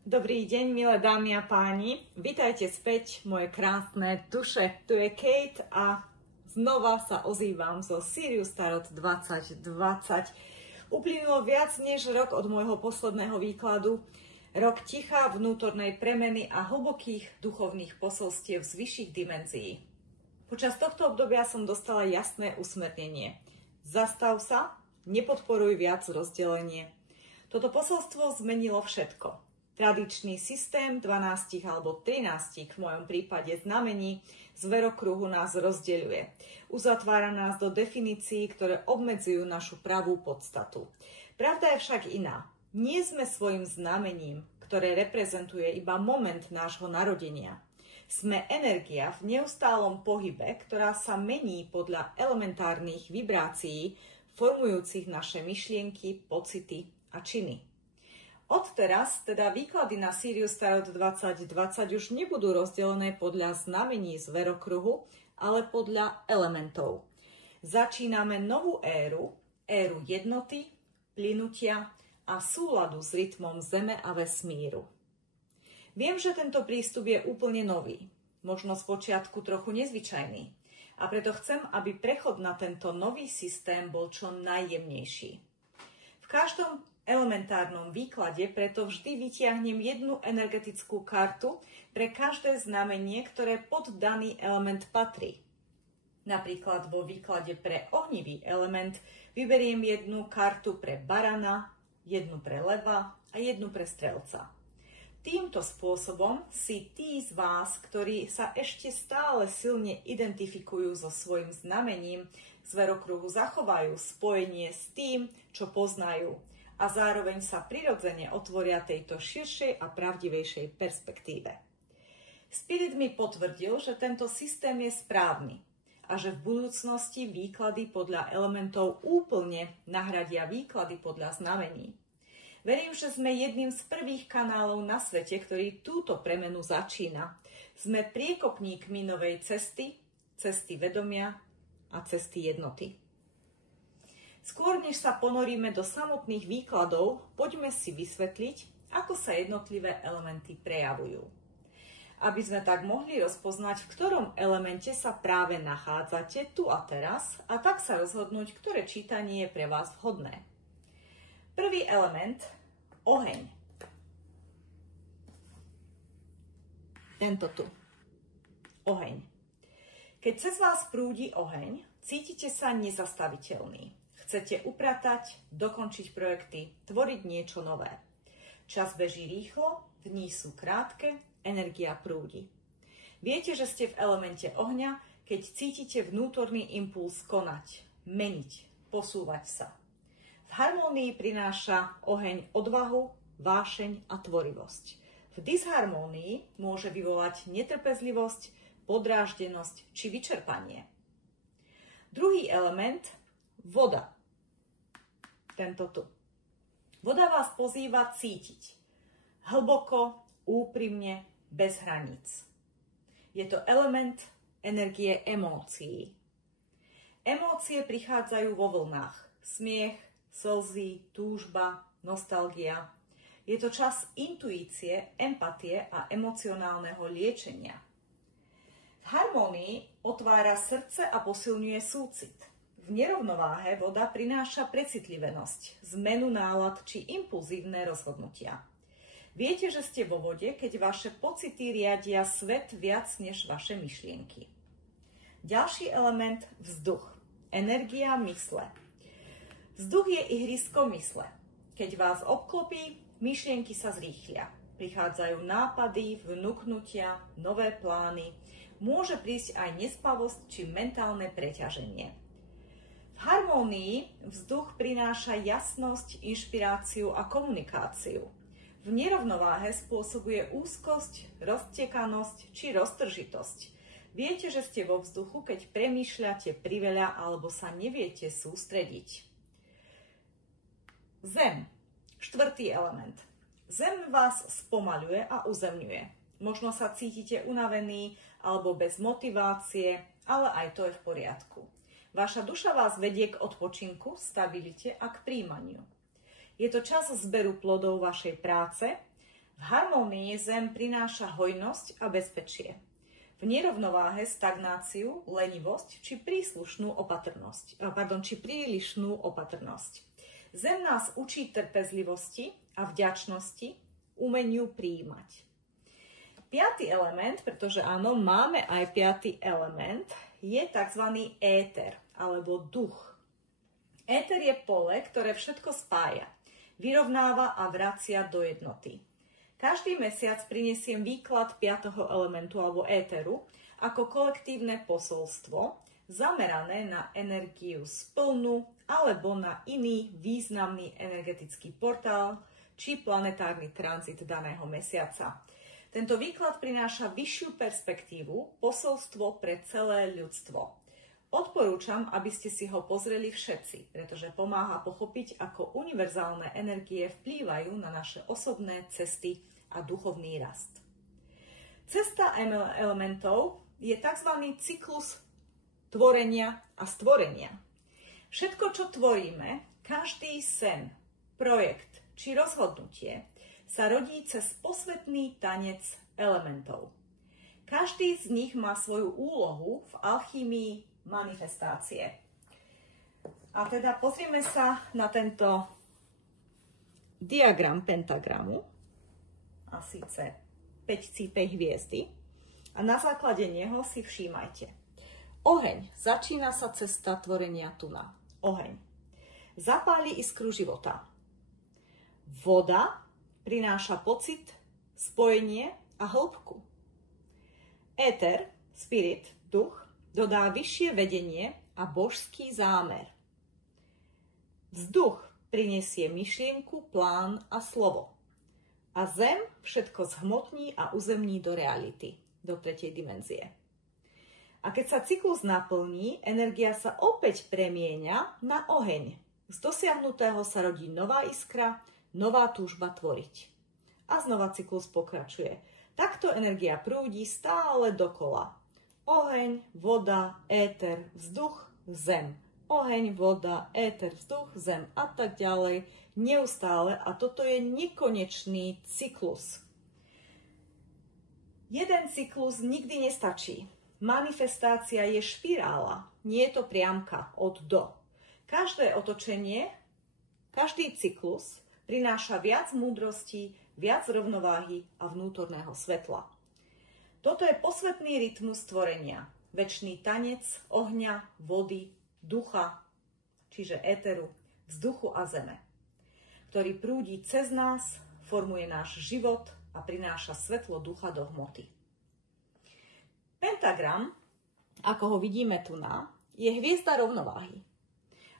Dobrý deň, milé dámy a páni. Vítajte späť, moje krásne duše. Tu je Kate a znova sa ozývam zo Sirius Tarot 2020. Uplynulo viac než rok od môjho posledného výkladu. Rok ticha, vnútornej premeny a hlbokých duchovných posolstiev z vyšších dimenzií. Počas tohto obdobia som dostala jasné usmernenie. Zastav sa, nepodporuj viac rozdelenie. Toto posolstvo zmenilo všetko. Tradičný systém 12 alebo 13 v mojom prípade znamení zverokruhu nás rozdeľuje. Uzatvára nás do definícií, ktoré obmedzujú našu pravú podstatu. Pravda je však iná. Nie sme svojim znamením, ktoré reprezentuje iba moment nášho narodenia. Sme energia v neustálom pohybe, ktorá sa mení podľa elementárnych vibrácií, formujúcich naše myšlienky, pocity a činy. Odteraz teda výklady na Sirius Tarot 2020 už nebudú rozdelené podľa znamení zverokruhu, ale podľa elementov. Začíname novú éru jednoty, plynutia a súladu s rytmom Zeme a vesmíru. Viem, že tento prístup je úplne nový, možno spočiatku trochu nezvyčajný, a preto chcem, aby prechod na tento nový systém bol čo najjemnejší. V každom elementárnom výklade preto vždy vytiahnem jednu energetickú kartu pre každé znamenie, ktoré pod daný element patrí. Napríklad vo výklade pre ohnivý element vyberiem jednu kartu pre barana, jednu pre leva a jednu pre strelca. Týmto spôsobom si tí z vás, ktorí sa ešte stále silne identifikujú so svojím znamením zverokruhu, zachovajú spojenie s tým, čo poznajú a zároveň sa prirodzene otvoria tejto širšej a pravdivejšej perspektíve. Spirit mi potvrdil, že tento systém je správny a že v budúcnosti výklady podľa elementov úplne nahradia výklady podľa znamení. Verím, že sme jedným z prvých kanálov na svete, ktorý túto premenu začína. Sme priekopníkmi novej cesty, cesty vedomia a cesty jednoty. Skôr než sa ponoríme do samotných výkladov, poďme si vysvetliť, ako sa jednotlivé elementy prejavujú. Aby sme tak mohli rozpoznať, v ktorom elemente sa práve nachádzate tu a teraz, a tak sa rozhodnúť, ktoré čítanie je pre vás vhodné. Prvý element, oheň. Tento tu. Oheň. Keď cez vás prúdi oheň, cítite sa nezastaviteľný. Chcete upratať, dokončiť projekty, tvoriť niečo nové. Čas beží rýchlo, dní sú krátke, energia prúdi. Viete, že ste v elemente ohňa, keď cítite vnútorný impuls konať, meniť, posúvať sa. V harmónii prináša oheň odvahu, vášeň a tvorivosť. V disharmónii môže vyvolať netrpezlivosť, podráždenosť či vyčerpanie. Druhý element, voda. Tento tu. Voda vás pozýva cítiť. Hlboko, úprimne, bez hraníc. Je to element energie emócií. Emócie prichádzajú vo vlnách. Smiech, slzy, túžba, nostalgia. Je to čas intuície, empatie a emocionálneho liečenia. V harmónii otvára srdce a posilňuje súcit. V nerovnováhe voda prináša precitlivenosť, zmenu nálad či impulzívne rozhodnutia. Viete, že ste vo vode, keď vaše pocity riadia svet viac než vaše myšlienky. Ďalší element, vzduch. Energia mysle. Vzduch je ihrisko mysle. Keď vás obklopí, myšlienky sa zrýchlia. Prichádzajú nápady, vnuknutia, nové plány. Môže prísť aj nespavosť či mentálne preťaženie. V harmónii vzduch prináša jasnosť, inšpiráciu a komunikáciu. V nerovnováhe spôsobuje úzkosť, roztekanosť či roztržitosť. Viete, že ste vo vzduchu, keď premýšľate priveľa alebo sa neviete sústrediť. Zem, štvrtý element. Zem vás spomaľuje a uzemňuje. Možno sa cítite unavený alebo bez motivácie, ale aj to je v poriadku. Vaša duša vás vedie k odpočinku, stabilite a k príjmaniu. Je to čas zberu plodov vašej práce. V harmónii Zem prináša hojnosť a bezpečie. V nerovnováhe stagnáciu, lenivosť či prílišnú opatrnosť. Zem nás učí trpezlivosti a vďačnosti, umeniu prijímať. Piatý element, pretože áno, máme aj piatý element, je tzv. Éter alebo duch. Éter je pole, ktoré všetko spája, vyrovnáva a vracia do jednoty. Každý mesiac prinesiem výklad 5. elementu alebo éteru ako kolektívne posolstvo zamerané na energiu splnu alebo na iný významný energetický portál či planetárny tranzit daného mesiaca. Tento výklad prináša vyššiu perspektívu, posolstvo pre celé ľudstvo. Odporúčam, aby ste si ho pozreli všetci, pretože pomáha pochopiť, ako univerzálne energie vplývajú na naše osobné cesty a duchovný rast. Cesta elementov je tzv. Cyklus tvorenia a stvorenia. Všetko, čo tvoríme, každý sen, projekt či rozhodnutie, sa rodí cez posvetný tanec elementov. Každý z nich má svoju úlohu v alchýmii manifestácie. A teda pozrieme sa na tento diagram pentagramu, a síce 5 cípej hviezdy. A na základe neho si všímajte. Oheň, začína sa cesta tvorenia tuna. Oheň. Zapáli iskru života. Voda prináša pocit, spojenie a hĺbku. Éter, spirit, duch, dodá vyššie vedenie a božský zámer. Vzduch prinesie myšlienku, plán a slovo. A zem všetko zhmotní a uzemní do reality, do tretej dimenzie. A keď sa cyklus naplní, energia sa opäť premieňa na oheň. Z dosiahnutého sa rodí nová iskra, nová túžba tvoriť. A znova cyklus pokračuje. Takto energia prúdi stále dokola. Oheň, voda, éter, vzduch, zem. Oheň, voda, éter, vzduch, zem a tak ďalej. Neustále a toto je nekonečný cyklus. Jeden cyklus nikdy nestačí. Manifestácia je špirála, nie je to priamka od do. Každé otočenie, každý cyklus prináša viac múdrosti, viac rovnováhy a vnútorného svetla. Toto je posvetný rytmus stvorenia, večný tanec ohňa, vody, ducha, čiže éteru, vzduchu a zeme, ktorý prúdi cez nás, formuje náš život a prináša svetlo ducha do hmoty. Pentagram, ako ho vidíme tu je hviezda rovnováhy.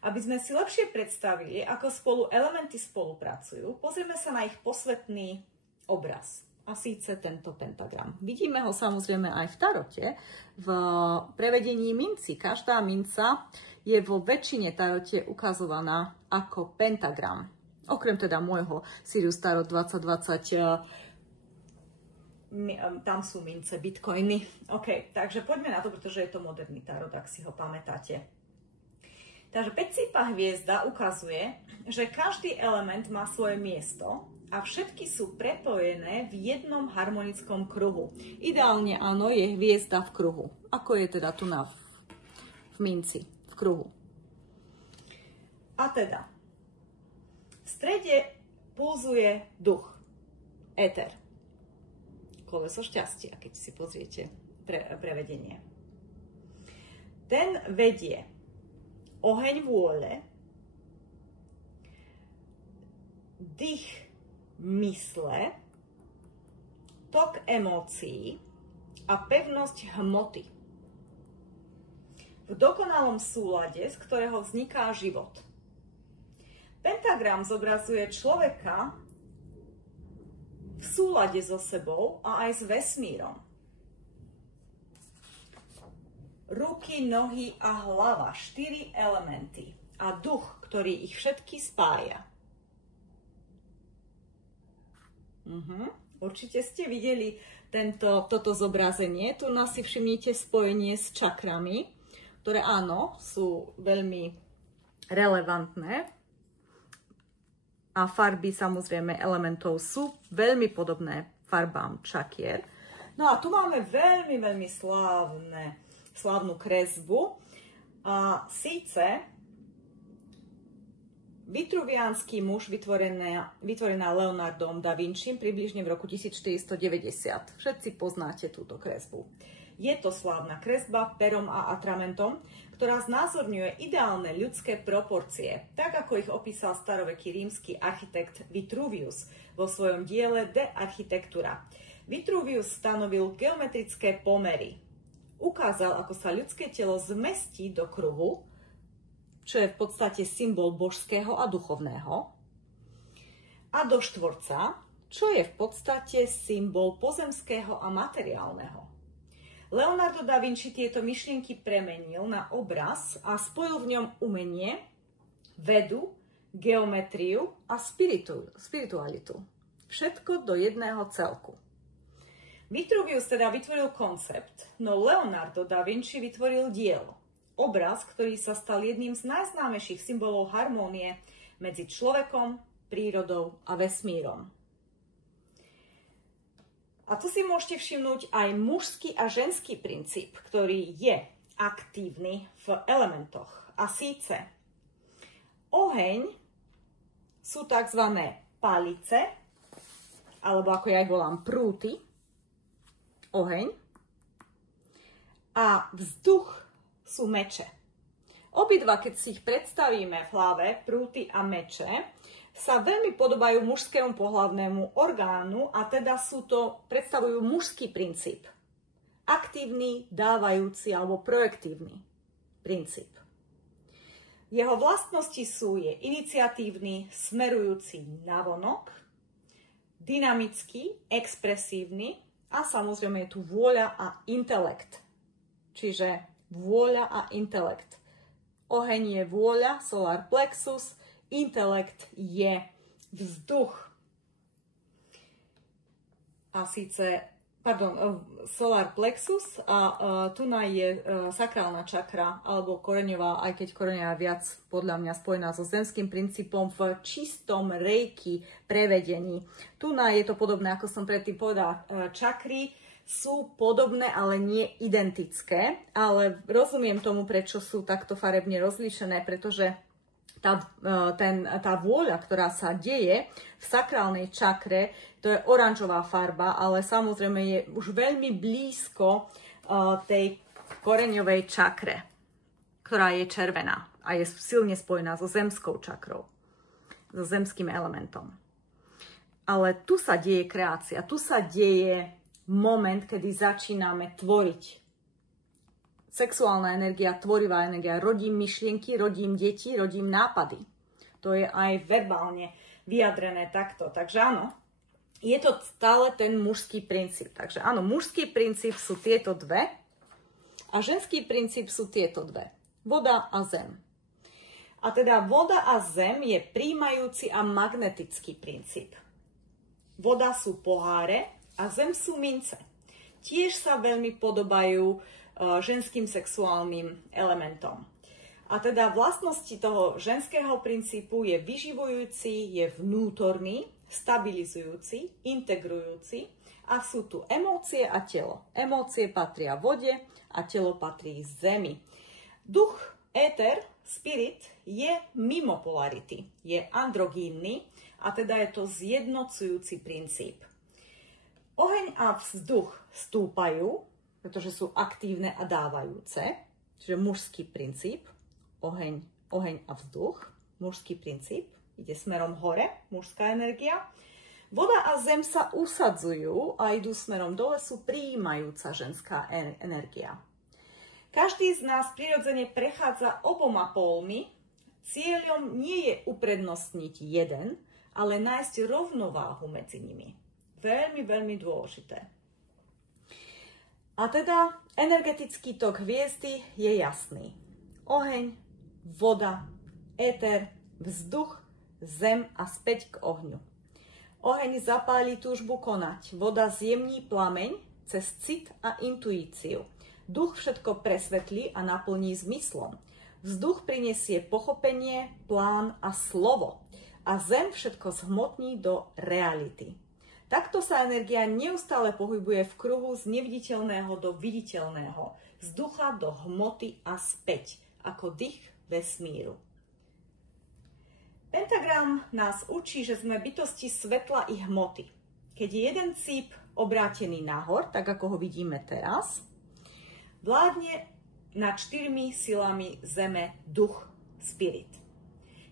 Aby sme si lepšie predstavili, ako spolu elementy spolupracujú, pozrieme sa na ich posvetný obraz. A síce tento pentagram. Vidíme ho samozrejme aj v tarote, v prevedení minci. Každá minca je vo väčšine tarote ukazovaná ako pentagram. Okrem teda môjho Sirius Tarot 2020, tam sú mince, bitcoiny. OK, takže poďme na to, pretože je to moderný tarot, ak si ho pamätáte. Takže 5 cípa hviezda ukazuje, že každý element má svoje miesto a všetky sú prepojené v jednom harmonickom kruhu. Ideálne áno, je hviezda v kruhu. Ako je teda tu v minci, v kruhu. A teda, v strede pulzuje duch, éter, koleso šťastia, keď si pozriete prevedenie. Ten vedie oheň vôle, dých mysle, tok emócií a pevnosť hmoty. V dokonalom súlade, z ktorého vzniká život. Pentagram zobrazuje človeka v súlade so sebou a aj s vesmírom. Ruky, nohy a hlava, 4 elementy a duch, ktorý ich všetky spája. Určite ste videli toto zobrazenie. Tu nás si všimnite spojenie s čakrami, ktoré áno, sú veľmi relevantné a farby samozrejme elementov sú veľmi podobné farbám čakier. No a tu máme veľmi, veľmi slávnu kresbu. A síce vitruviánsky muž vytvorená Leonardom da Vincim približne v roku 1490. Všetci poznáte túto kresbu. Je to slávna kresba perom a atramentom, ktorá znázorňuje ideálne ľudské proporcie, tak ako ich opísal staroveký rímsky architekt Vitruvius vo svojom diele De Architectura. Vitruvius stanovil geometrické pomery. Ukázal, ako sa ľudské telo zmestí do kruhu, čo je v podstate symbol božského a duchovného, a do štvorca, čo je v podstate symbol pozemského a materiálneho. Leonardo da Vinci tieto myšlienky premenil na obraz a spojil v ňom umenie, vedu, geometriu a spiritualitu. Všetko do jedného celku. Vitruvius teda vytvoril koncept, no Leonardo da Vinci vytvoril dielo. Obraz, ktorý sa stal jedným z najznámejších symbolov harmónie medzi človekom, prírodou a vesmírom. A tu si môžete všimnúť aj mužský a ženský princíp, ktorý je aktívny v elementoch. A síce oheň sú tzv. Palice, alebo ako ja ich volám prúty, oheň, a vzduch sú meče. Obidva, keď si ich predstavíme v hlave, prúty a meče, sa veľmi podobajú mužskému pohlavnému orgánu a teda predstavujú mužský princíp. Aktívny, dávajúci alebo projektívny princíp. Jeho vlastnosti sú iniciatívny, smerujúci navonok, dynamický, expresívny a samozrejme je tu vôľa a intelekt. Čiže vôľa a intelekt. Oheň je vôľa, solar plexus, intelekt je vzduch. A síce, solar plexus a tu je sakrálna čakra, alebo koreňová, aj keď koreňová viac podľa mňa spojená so zemským princípom v čistom reiki prevedení. Tu je to podobné, ako som predtým povedala, čakry sú podobné, ale nie identické, ale rozumiem tomu, prečo sú takto farebne rozlíšené, pretože tá vôľa, ktorá sa deje v sakrálnej čakre, to je oranžová farba, ale samozrejme je už veľmi blízko tej koreňovej čakre, ktorá je červená a je silne spojená so zemskou čakrou, so zemským elementom. Ale tu sa deje kreácia, tu sa deje moment, kedy začíname tvoriť. Sexuálna energia, tvorivá energia, rodím myšlienky, rodím deti, rodím nápady. To je aj verbálne vyjadrené takto. Takže áno, je to stále ten mužský princíp. Takže áno, mužský princíp sú tieto dve a ženský princíp sú tieto dve. Voda a zem. A teda voda a zem je príjmajúci a magnetický princíp. Voda sú poháre a zem sú mince. Tiež sa veľmi podobajú ženským sexuálnym elementom. A teda vlastnosti toho ženského princípu je vyživujúci, je vnútorný, stabilizujúci, integrujúci a sú tu emócie a telo. Emócie patria vode a telo patrí zemi. Duch, éter, spirit je mimo polarity, je androgínny a teda je to zjednocujúci princíp. Oheň a vzduch stúpajú, pretože sú aktívne a dávajúce, čiže mužský princíp, oheň a vzduch, mužský princíp, ide smerom hore, mužská energia. Voda a zem sa usadzujú a idú smerom dole, sú prijímajúca ženská energia. Každý z nás prirodzene prechádza oboma pólmi, cieľom nie je uprednostniť jeden, ale nájsť rovnováhu medzi nimi. Veľmi, veľmi dôležité. A teda energetický tok hviezdy je jasný. Oheň, voda, éter, vzduch, zem a späť k ohňu. Oheň zapáli túžbu konať, voda zjemní plameň cez cit a intuíciu. Duch všetko presvetlí a naplní zmyslom. Vzduch prinesie pochopenie, plán a slovo. a Zem všetko zhmotní do reality. Takto sa energia neustále pohybuje v kruhu z neviditeľného do viditeľného, z ducha do hmoty a späť, ako dých vesmíru. Pentagram nás učí, že sme bytosti svetla i hmoty. Keď je jeden cíp obrátený nahor, tak ako ho vidíme teraz, vládne nad 4 silami Zeme duch, spirit.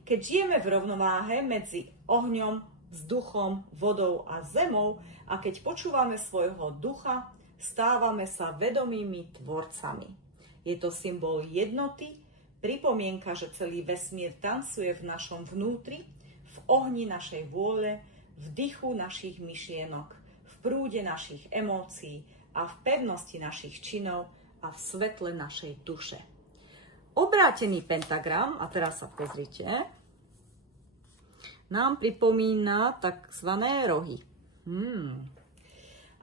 Keď žijeme v rovnováhe medzi ohňom, vzduchom, vodou a zemou a keď počúvame svojho ducha, stávame sa vedomými tvorcami. Je to symbol jednoty, pripomienka, že celý vesmír tancuje v našom vnútri, v ohni našej vôle, v dychu našich myšlienok, v prúde našich emócií a v pevnosti našich činov a v svetle našej duše. Obrátený pentagram, a teraz sa pozrite, nám pripomína takzvané rohy.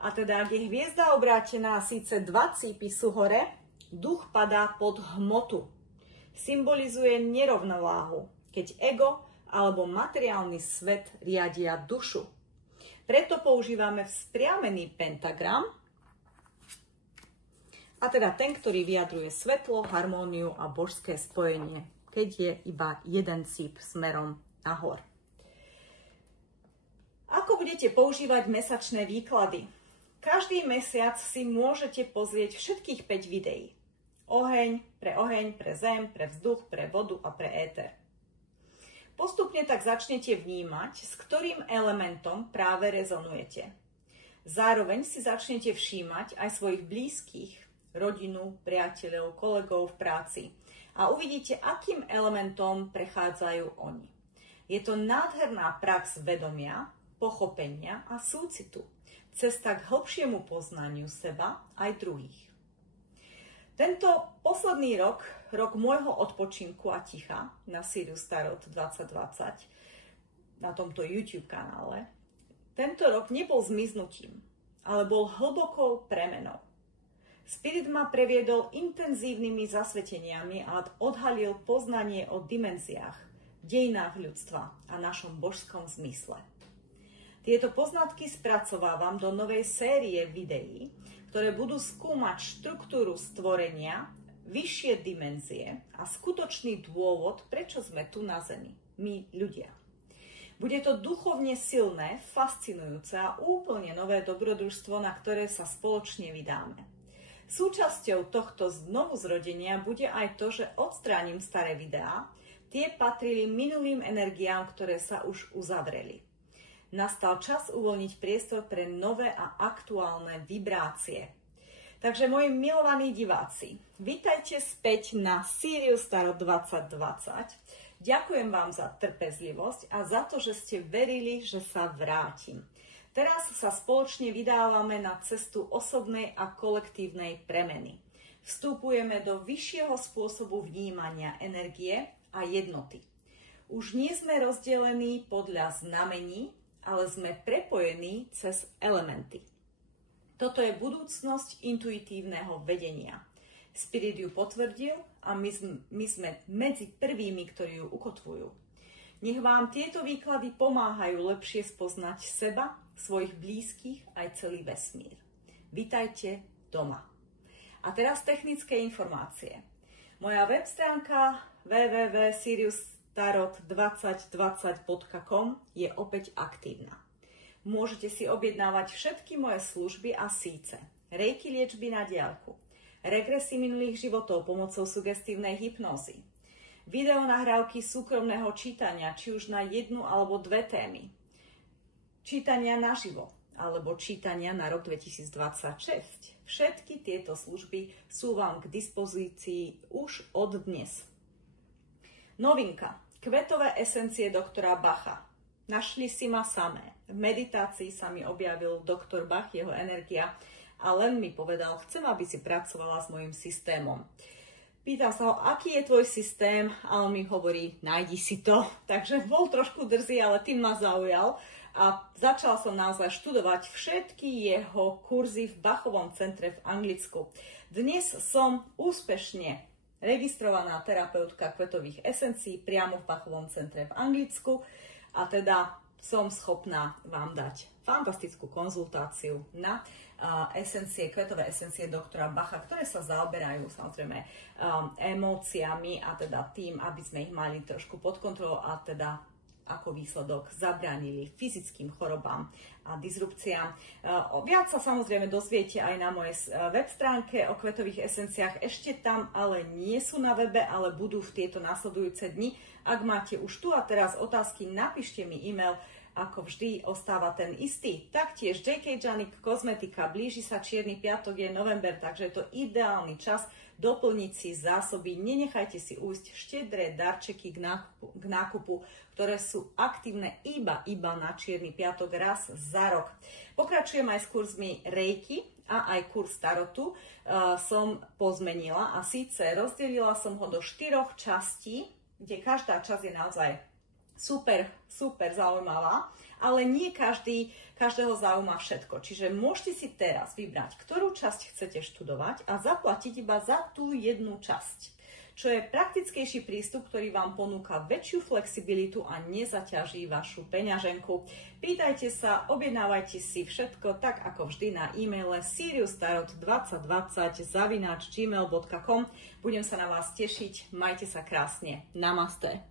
A teda, ak je hviezda obrátená, síce 2 cípy sú hore, duch padá pod hmotu. Symbolizuje nerovnováhu, keď ego alebo materiálny svet riadia dušu. Preto používame vzpriamený pentagram, a teda ten, ktorý vyjadruje svetlo, harmóniu a božské spojenie, keď je iba jeden cíp smerom nahor. Ako budete používať mesačné výklady? Každý mesiac si môžete pozrieť všetkých 5 videí. Oheň, pre zem, pre vzduch, pre vodu a pre éter. Postupne tak začnete vnímať, s ktorým elementom práve rezonujete. Zároveň si začnete všímať aj svojich blízkych, rodinu, priateľov, kolegov v práci a uvidíte, akým elementom prechádzajú oni. Je to nádherná prax vedomia, pochopenia a súcitu. Cesta k hlbšiemu poznaniu seba aj druhých. Tento posledný rok, rok môjho odpočinku a ticha na Sirius Tarot 2020, na tomto YouTube kanále, tento rok nebol zmiznutím, ale bol hlbokou premenou. Spirit ma previedol intenzívnymi zasveteniami a odhalil poznanie o dimenziách, dejinách ľudstva a našom božskom zmysle. Tieto poznatky spracovávam do novej série videí, ktoré budú skúmať štruktúru stvorenia, vyššie dimenzie a skutočný dôvod, prečo sme tu na Zemi, my ľudia. Bude to duchovne silné, fascinujúce a úplne nové dobrodružstvo, na ktoré sa spoločne vydáme. Súčasťou tohto znovuzrodenia bude aj to, že odstránim staré videá, tie patrili minulým energiám, ktoré sa už uzavreli. Nastal čas uvoľniť priestor pre nové a aktuálne vibrácie. Takže moji milovaní diváci, vítajte späť na Sirius Tarot 2020. Ďakujem vám za trpezlivosť a za to, že ste verili, že sa vrátim. Teraz sa spoločne vydávame na cestu osobnej a kolektívnej premeny. Vstupujeme do vyššieho spôsobu vnímania energie a jednoty. Už nie sme rozdelení podľa znamení, ale sme prepojení cez elementy. Toto je budúcnosť intuitívneho vedenia. Spirit ju potvrdil a my sme medzi prvými, ktorí ju ukotvujú. Nech vám tieto výklady pomáhajú lepšie spoznať seba, svojich blízkych aj celý vesmír. Vitajte doma. A teraz technické informácie. Moja web stránka www.siriustarot2020.com je opäť aktívna. Môžete si objednávať všetky moje služby a síce reiki liečby na diaľku, regresy minulých životov pomocou sugestívnej hypnózy, videonahrávky súkromného čítania, či už na 1 alebo 2 témy, čítania naživo alebo čítania na rok 2026. Všetky tieto služby sú vám k dispozícii už od dnes. Novinka. Kvetové esencie doktora Bacha. Našli si ma samé. V meditácii sa mi objavil doktor Bach, jeho energia, a len mi povedal, chcem, aby si pracovala s mojím systémom. Pýtam sa ho, aký je tvoj systém, a on mi hovorí, nájdi si to. Takže bol trošku drzý, ale tým ma zaujal. A začala som naozaj študovať všetky jeho kurzy v Bachovom centre v Anglicku. Dnes som úspešne registrovaná terapeutka kvetových esencií priamo v Bachovom centre v Anglicku a teda som schopná vám dať fantastickú konzultáciu na kvetové esencie doktora Bacha, ktoré sa zaoberajú samozrejme emóciami a teda tým, aby sme ich mali trošku pod kontrolou a teda ako výsledok zabránili fyzickým chorobám a disrupciám. Viac sa samozrejme dozviete aj na mojej web stránke o kvetových esenciách. Ešte tam ale nie sú na webe, ale budú v tieto nasledujúce dni. Ak máte už tu a teraz otázky, napíšte mi e-mail. Ako vždy ostáva ten istý. Taktiež JK Janik Kozmetika, blíži sa Čierny piatok, je november, takže je to ideálny čas doplniť si zásoby. Nenechajte si ujsť štedré darčeky k nákupu, ktoré sú aktívne iba na Čierny piatok raz za rok. Pokračujem aj s kurzmi Reiki a aj kurz Tarotu som pozmenila a síce rozdelila som ho do 4 častí, kde každá časť je naozaj super zaujímavá, ale nie každého zaujíma všetko. Čiže môžete si teraz vybrať, ktorú časť chcete študovať a zaplatiť iba za tú jednu časť, čo je praktickejší prístup, ktorý vám ponúka väčšiu flexibilitu a nezaťaží vašu peňaženku. Pýtajte sa, objednávajte si všetko tak ako vždy na e-maile siriustarot2020@gmail.com. Budem sa na vás tešiť, majte sa krásne. Namaste.